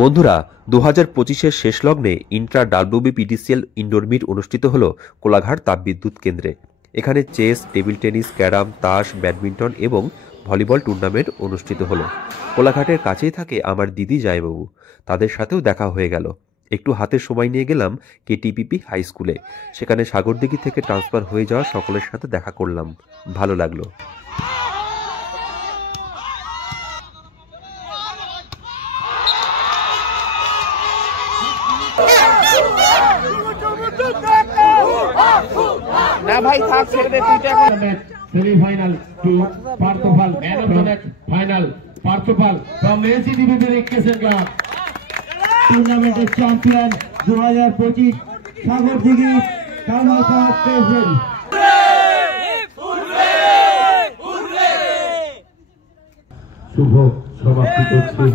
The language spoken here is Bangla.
বন্ধুরা 2025-এর শেষ লগ্নে ইন্ট্রা WBPDCL ইনডোর মিট অনুষ্ঠিত হল কোলাঘাট তাপবিদ্যুৎ কেন্দ্রে। এখানে চেস, টেবিল টেনিস, ক্যারাম, তাস, ব্যাডমিন্টন এবং ভলিবল টুর্নামেন্ট অনুষ্ঠিত হলো। কোলাঘাটের কাছেই থাকে আমার দিদি জায়বাবু, তাদের সাথেও দেখা হয়ে গেল। একটু হাতে সময় নিয়ে গেলাম KTPP হাই স্কুলে। সেখানে সাগরদিঘি থেকে ট্রান্সফার হয়ে যাওয়া সকলের সাথে দেখা করলাম, ভালো লাগলো। না ভাই থাক ছেড়ে দে তুই এখন semifinal two Parthapal man of the match final Parthapal from ACDBB cricket club টুর্নামেন্টের চ্যাম্পিয়ন 2025 সাগরদিঘি কামারপাড় প্রেসিডেন্ট শুভ সমাপ্তি করছি।